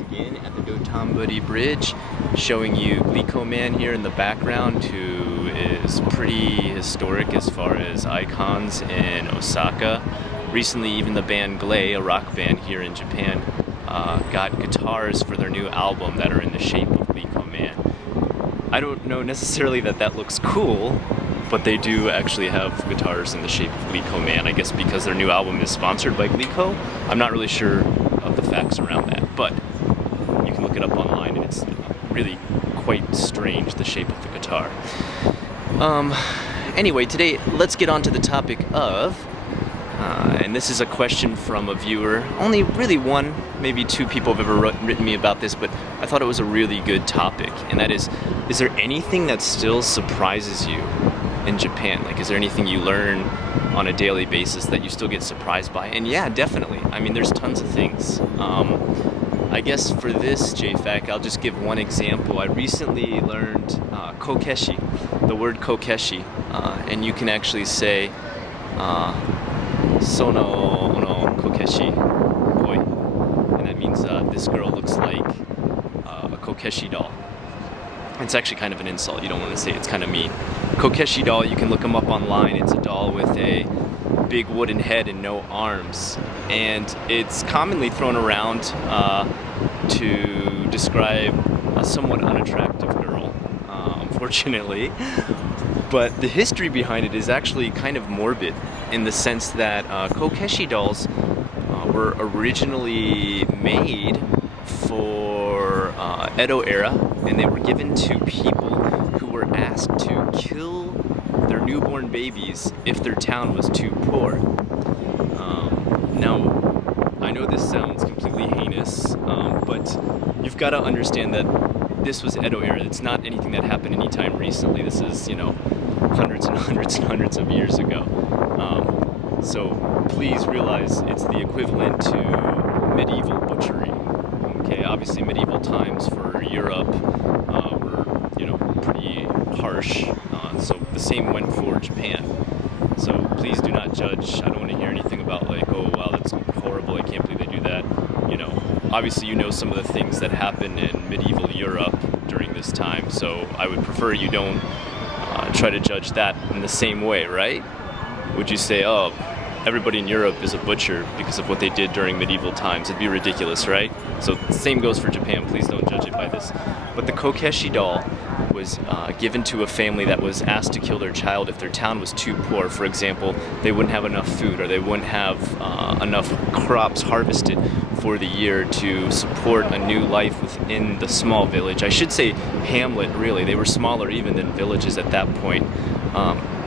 once again at the Dotonbori Bridge, showing you Glico Man here in the background, who is pretty historic as far as icons in Osaka. Recently, even the band Glay, a rock band here in Japan, got guitars for their new album that are in the shape of Glico Man. I don't know necessarily that looks cool, but they do actually have guitars in the shape of Glico Man, I guess because their new album is sponsored by Glico. I'm not really sure of the facts around that, but you can look it up online and it's really quite strange, the shape of the guitar. Anyway, today let's get on to the topic of, and this is a question from a viewer. Only really one, maybe two people have ever written me about this, but I thought it was a really good topic, and that is there anything that still surprises you in Japan? Like, is there anything you learn on a daily basis that you still get surprised by? And yeah, definitely. I mean, there's tons of things. I guess for this JFAQ, I'll just give one example. I recently learned Kokeshi, the word Kokeshi, and you can actually say Sono no Kokeshi koi, and that means this girl looks like a Kokeshi doll. It's actually kind of an insult. You don't want to say it. It's kind of mean. Kokeshi doll, you can look them up online. It's a doll with a big wooden head and no arms. And it's commonly thrown around to describe a somewhat unattractive girl, unfortunately. But the history behind it is actually kind of morbid in the sense that Kokeshi dolls were originally made for Edo era, and they were given to people who were asked to kill their newborn babies if their town was too poor. Now, I know this sounds completely heinous, but you've got to understand that this was Edo era. It's not anything that happened anytime recently. This is, hundreds and hundreds and hundreds of years ago. So please realize it's the equivalent to medieval butchery. Okay, obviously medieval times for Europe were, pretty harsh. So the same went for Japan. So please do not judge. I don't want to hear anything about like, oh wow, that's horrible, I can't believe they do that. Obviously you know some of the things that happened in medieval Europe during this time. So I would prefer you don't try to judge that in the same way, right? Would you say, oh, everybody in Europe is a butcher because of what they did during medieval times? It'd be ridiculous, right? So the same goes for Japan. Please don't judge it by this. But the Kokeshi doll was given to a family that was asked to kill their child if their town was too poor. For example, they wouldn't have enough food, or they wouldn't have enough crops harvested for the year to support a new life within the small village. I should say hamlet, really. They were smaller even than villages at that point.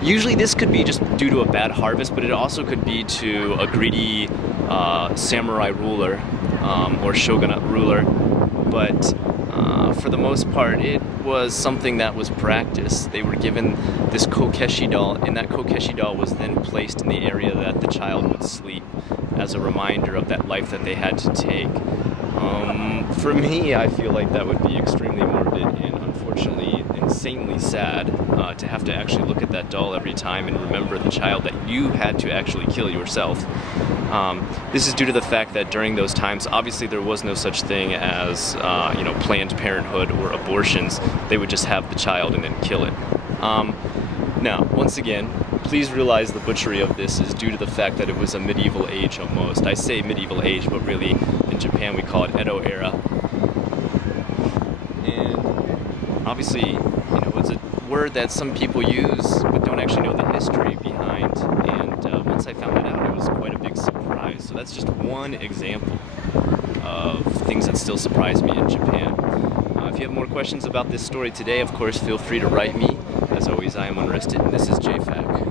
Usually this could be just due to a bad harvest, but it also could be to a greedy samurai ruler or shogunate ruler. But for the most part, it was something that was practiced. They were given this Kokeshi doll, and that Kokeshi doll was then placed in the area that the child would sleep as a reminder of that life that they had to take. For me, I feel like that would be extremely morbid and unfortunately insanely sad to have to actually look at that doll every time and remember the child that you had to actually kill yourself. This is due to the fact that during those times, obviously there was no such thing as Planned Parenthood or abortions. They would just have the child and then kill it. Now, once again, please realize the butchery of this is due to the fact that it was a medieval age almost. I say medieval age, but really in Japan we call it Edo era. And obviously, it's a word that some people use but don't actually know the history behind. And once I found that out, it was quite a big surprise. So that's just one example of things that still surprise me in Japan. If you have more questions about this story today, of course, feel free to write me. As always, I am Unrested, and this is JFAQ.